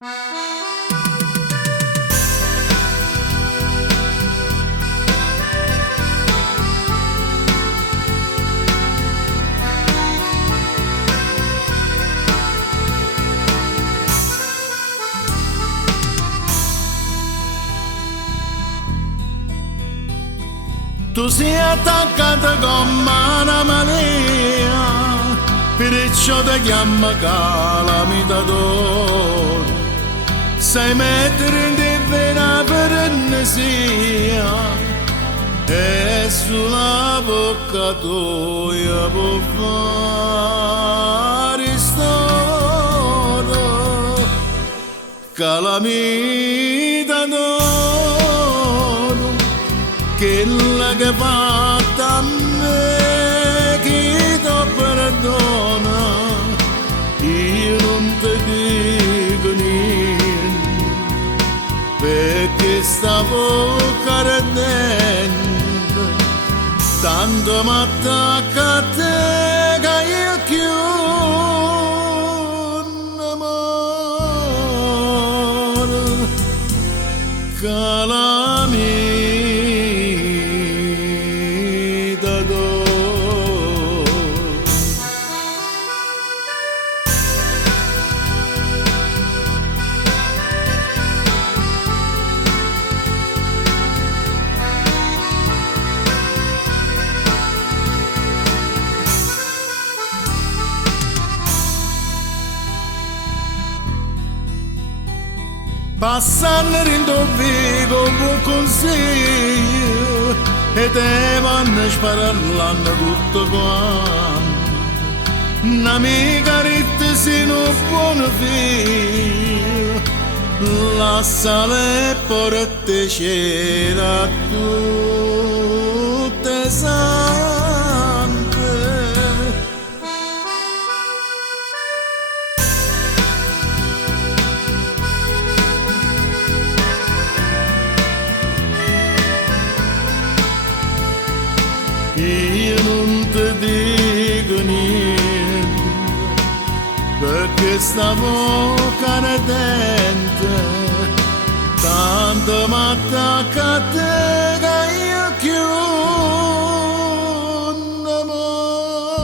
Tu sei attaccata come una malia, perciò ti chiamo calamitatore. 6 metri di vena per nesia e sulla bocca tua può fare storia. Calamitatore, quella che fatta a me, chi ti perdona, io non ti dico niente, perché stavo cardendo, tanto mi attacca a te che io chiudo amore, passando rindovico un buon consiglio e te vanno sparallando tutto quanto. Un'amica ritta sino un buon figlio, lascia le porte c'era tutte sante. Io non ti dico niente, perché stavo cardente, tanto m'attacca a te che io chiudo amore.